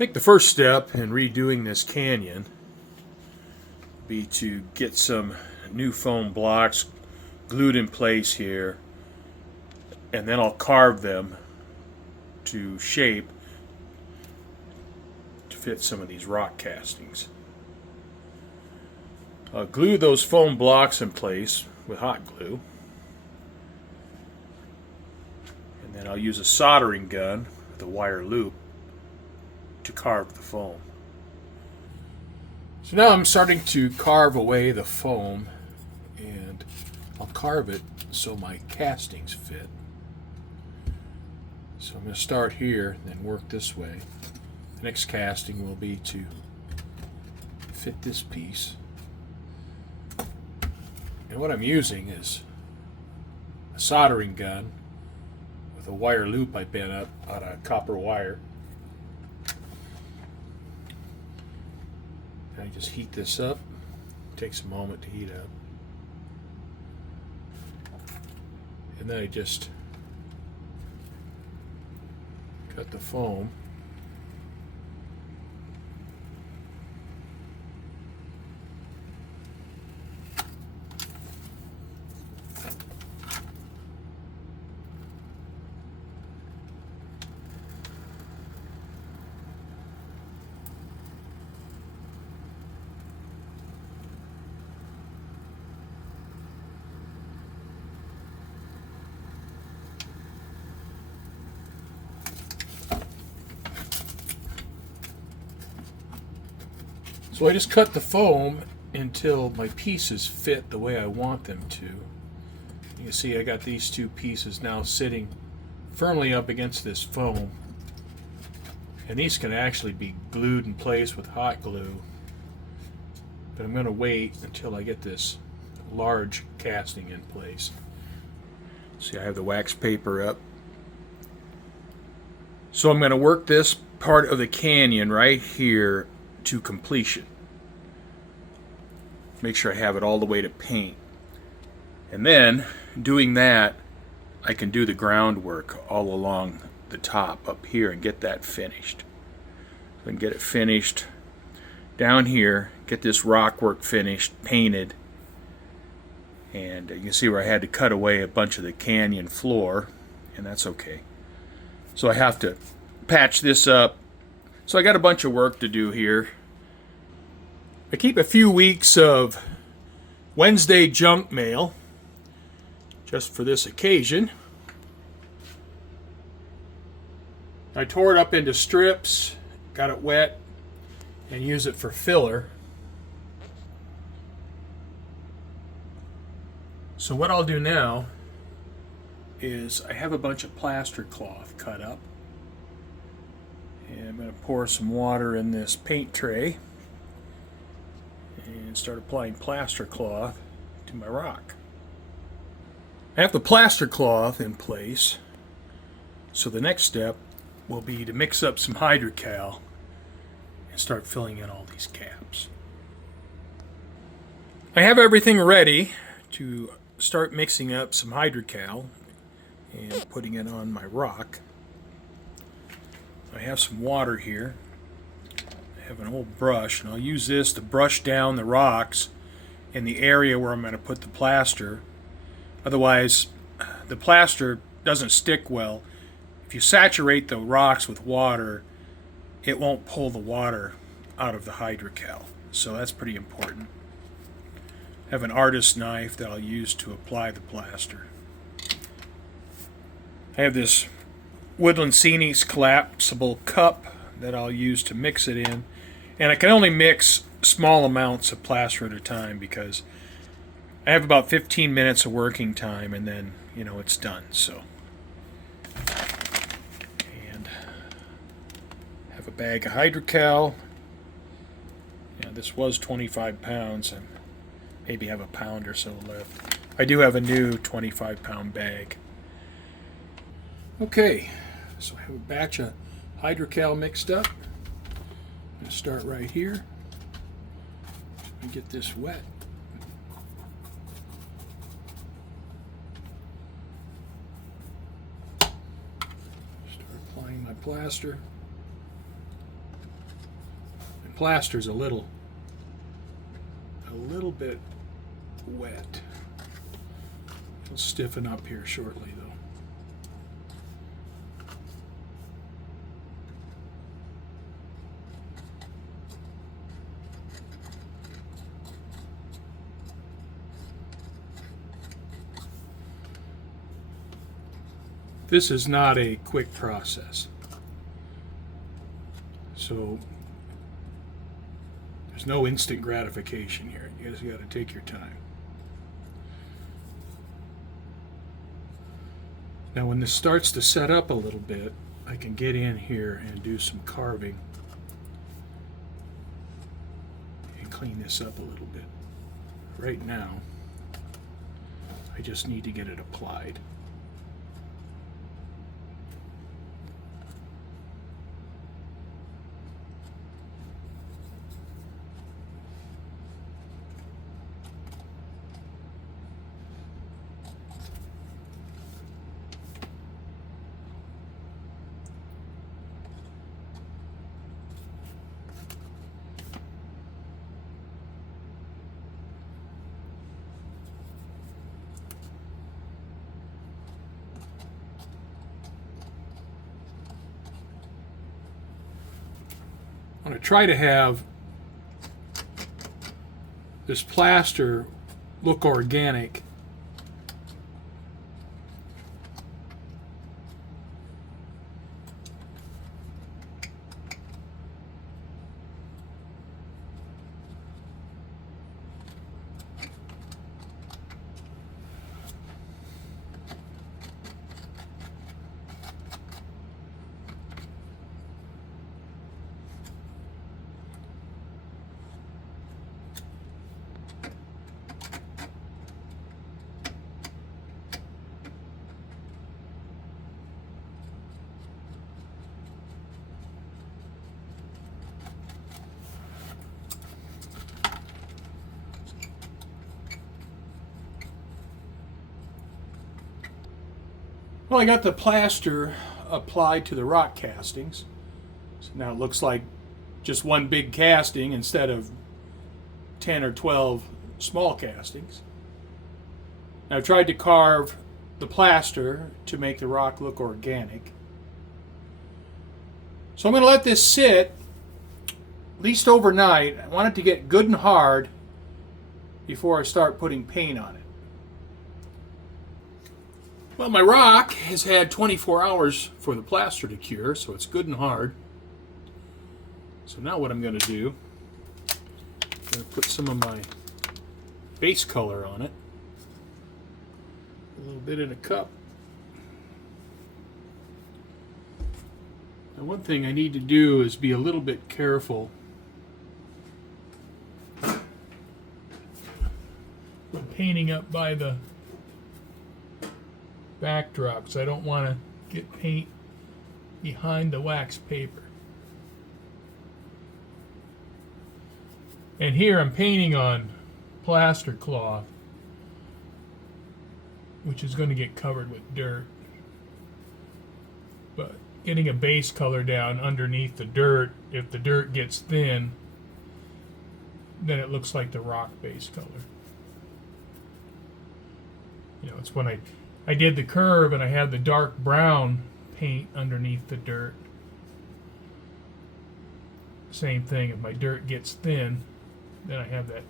think the first step in redoing this canyon be to get some new foam blocks glued in place here, and then I'll carve them to shape to fit some of these rock castings. I'll glue those foam blocks in place with hot glue, and then I'll use a soldering gun with a wire loop to carve the foam. So now I'm starting to carve away the foam, and I'll carve it so my castings fit. So I'm going to start here and then work this way. The next casting will be to fit this piece. And what I'm using is a soldering gun with a wire loop I bent up out of copper wire. I just heat this up. It takes a moment to heat up. And then I just cut the foam. So I just cut the foam until my pieces fit the way I want them to. You can see I got these two pieces now sitting firmly up against this foam. And these can actually be glued in place with hot glue. But I'm going to wait until I get this large casting in place. See, I have the wax paper up. So I'm going to work this part of the canyon right here to completion. Make sure I have it all the way to paint. And then, doing that, I can do the groundwork all along the top up here and get that finished. So I can get it finished down here, get this rock work finished, painted, and you can see where I had to cut away a bunch of the canyon floor, and that's okay. So I have to patch this up. So I got a bunch of work to do here. I keep a few weeks of Wednesday junk mail just for this occasion. I tore it up into strips, got it wet, and use it for filler. So what I'll do now is I have a bunch of plaster cloth cut up. And I'm going to pour some water in this paint tray and start applying plaster cloth to my rock. I have the plaster cloth in place, so the next step will be to mix up some Hydrocal and start filling in all these gaps. I have everything ready to start mixing up some Hydrocal and putting it on my rock. I have some water here. I have an old brush, and I'll use this to brush down the rocks in the area where I'm going to put the plaster. Otherwise, the plaster doesn't stick well. If you saturate the rocks with water, it won't pull the water out of the Hydrocal. So that's pretty important. I have an artist's knife that I'll use to apply the plaster. I have this Woodland Scenics collapsible cup that I'll use to mix it in, and I can only mix small amounts of plaster at a time because I have about 15 minutes of working time, and then it's done. So, and have a bag of Hydrocal. This was 25 pounds, and maybe have a pound or so left. I do have a new 25-pound bag. Okay. So I have a batch of Hydrocal mixed up. I'm going to start right here and get this wet. Start applying my plaster. plaster's a little bit wet. It'll stiffen up here shortly though. This is not a quick process. So there's no instant gratification here. You guys got to take your time. Now when this starts to set up a little bit, I can get in here and do some carving and clean this up a little bit. Right now, I just need to get it applied. I'm going to try to have this plaster look organic. Well, I got the plaster applied to the rock castings. So now it looks like just one big casting instead of 10 or 12 small castings. Now I've tried to carve the plaster to make the rock look organic. So I'm going to let this sit at least overnight. I want it to get good and hard before I start putting paint on it. Well, my rock has had 24 hours for the plaster to cure, so it's good and hard. So now what I'm going to do, I'm going to put some of my base color on it. A little bit in a cup. Now one thing I need to do is be a little bit careful when painting up by the backdrop, because I don't want to get paint behind the wax paper. And here I'm painting on plaster cloth, which is going to get covered with dirt. But getting a base color down underneath the dirt, if the dirt gets thin, then it looks like the rock base color. You know, it's when I did the curve and I had the dark brown paint underneath the dirt. Same thing, if my dirt gets thin, then I have that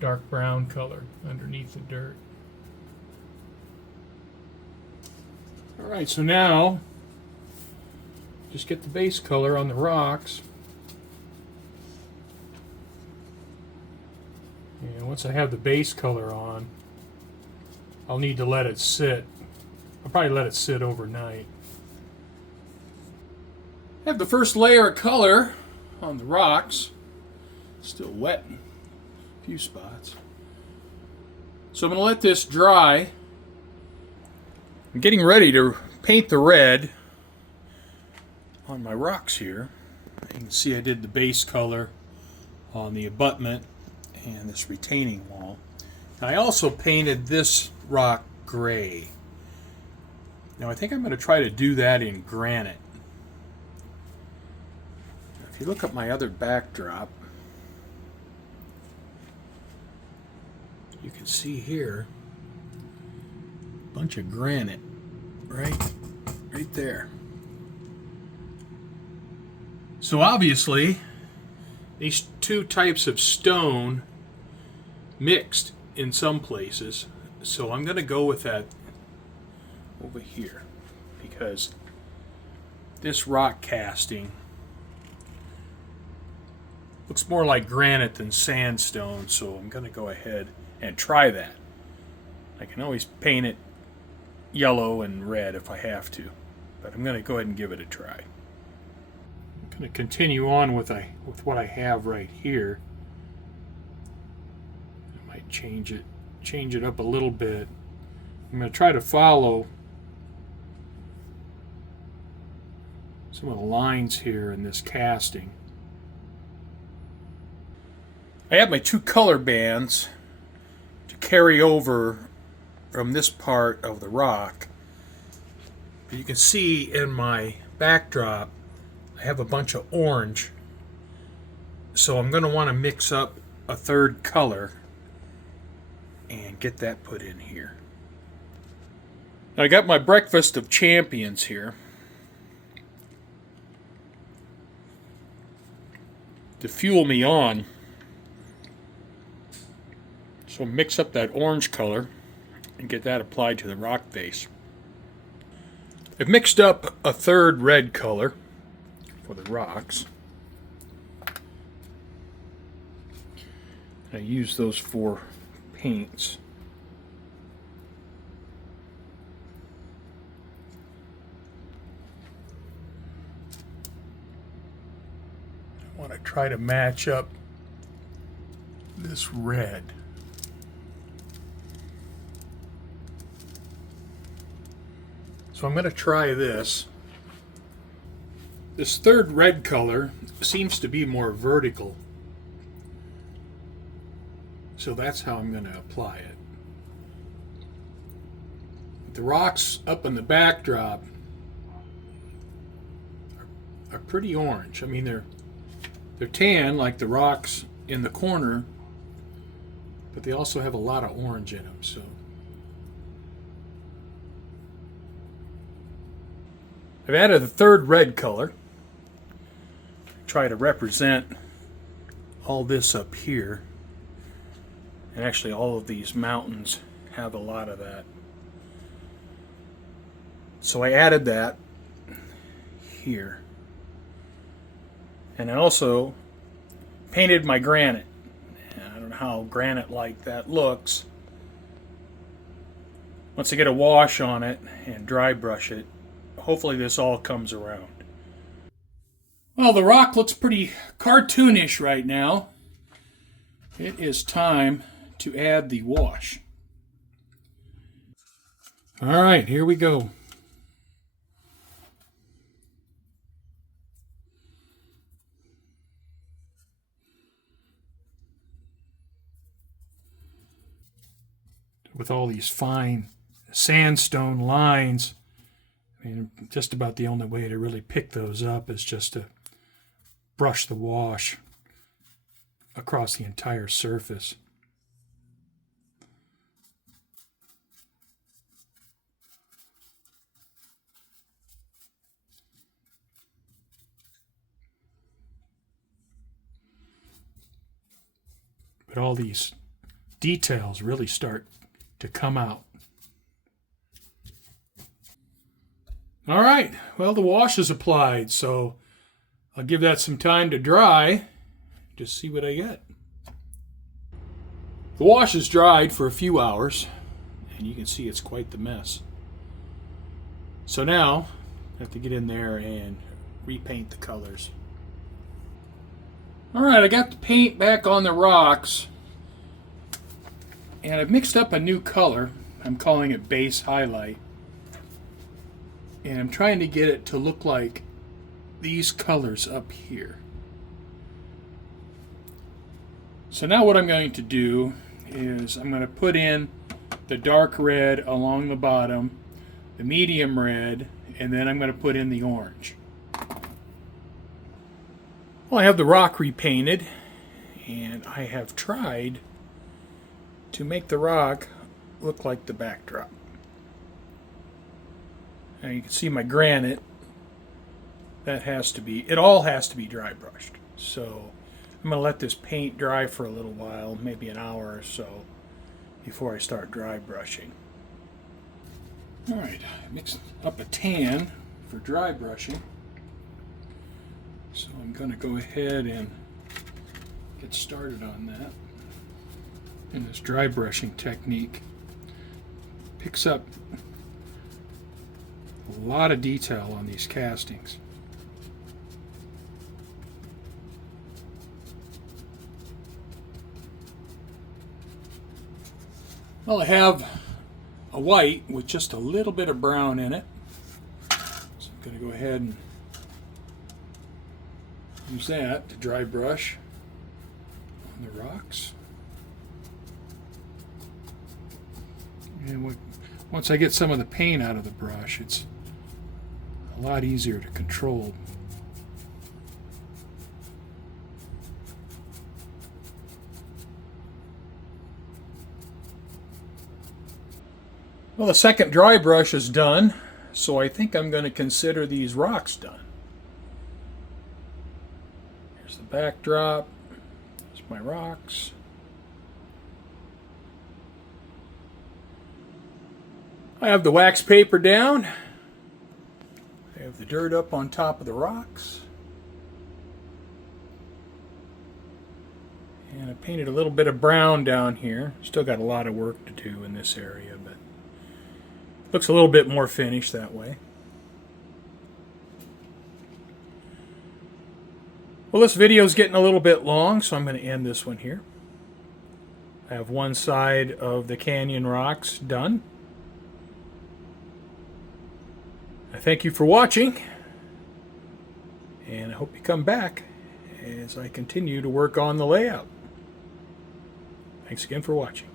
dark brown color underneath the dirt. Alright, so now just get the base color on the rocks. And once I have the base color on, I'll need to let it sit. I'll probably let it sit overnight. I have the first layer of color on the rocks. Still wet in a few spots. So I'm going to let this dry. I'm getting ready to paint the red on my rocks here. You can see I did the base color on the abutment and this retaining wall. I also painted this rock gray. Now I think I'm going to try to do that in granite. If you look at my other backdrop, you can see here a bunch of granite right there. So obviously these two types of stone mixed in some places, so I'm going to go with that over here because this rock casting looks more like granite than sandstone, so I'm going to go ahead and try that. I can always paint it yellow and red if I have to, but I'm going to go ahead and give it a try. I'm going to continue on with what I have right here. I might change it up a little bit. I'm going to try to follow some of the lines here in this casting. I have my two color bands to carry over from this part of the rock. But you can see in my backdrop I have a bunch of orange, so I'm going to want to mix up a third color and get that put in here. I got my breakfast of champions here to fuel me on. So mix up that orange color and get that applied to the rock face. I've mixed up a third red color for the rocks. I use those four paints. I want to try to match up this red. So I'm going to try this. This third red color seems to be more vertical. So that's how I'm going to apply it. The rocks up in the backdrop are pretty orange. I mean, they're tan like the rocks in the corner, but they also have a lot of orange in them. So I've added a third red color. Try to represent all this up here. And actually all of these mountains have a lot of that. So I added that here. And I also painted my granite. I don't know how granite-like that looks. Once I get a wash on it and dry brush it, hopefully this all comes around. Well, the rock looks pretty cartoonish right now. It is time to add the wash. All right, here we go. With all these fine sandstone lines, I mean, just about the only way to really pick those up is just to brush the wash across the entire surface. But all these details really start to come out. All right, well, the wash is applied, so I'll give that some time to dry, just see what I get. The wash is dried for a few hours, and you can see it's quite the mess. So now, I have to get in there and repaint the colors. All right, I got the paint back on the rocks, and I've mixed up a new color. I'm calling it base highlight. And I'm trying to get it to look like these colors up here. So now what I'm going to do is I'm going to put in the dark red along the bottom, the medium red, and then I'm going to put in the orange. Well, I have the rock repainted, and I have tried to make the rock look like the backdrop. Now you can see my granite. It all has to be dry brushed. So I'm going to let this paint dry for a little while, maybe an hour or so, before I start dry brushing. Alright, I mixed up a tan for dry brushing. So I'm going to go ahead and get started on that. And this dry brushing technique picks up a lot of detail on these castings. Well, I have a white with just a little bit of brown in it. So I'm going to go ahead and use that to dry brush on the rocks. And once I get some of the paint out of the brush, it's a lot easier to control. Well, the second dry brush is done, so I think I'm going to consider these rocks done. Here's the backdrop. Here's my rocks. I have the wax paper down. I have the dirt up on top of the rocks. And I painted a little bit of brown down here. Still got a lot of work to do in this area, but looks a little bit more finished that way. Well, this video is getting a little bit long, so I'm going to end this one here. I have one side of the canyon rocks done. I thank you for watching, and I hope you come back as I continue to work on the layout. Thanks again for watching.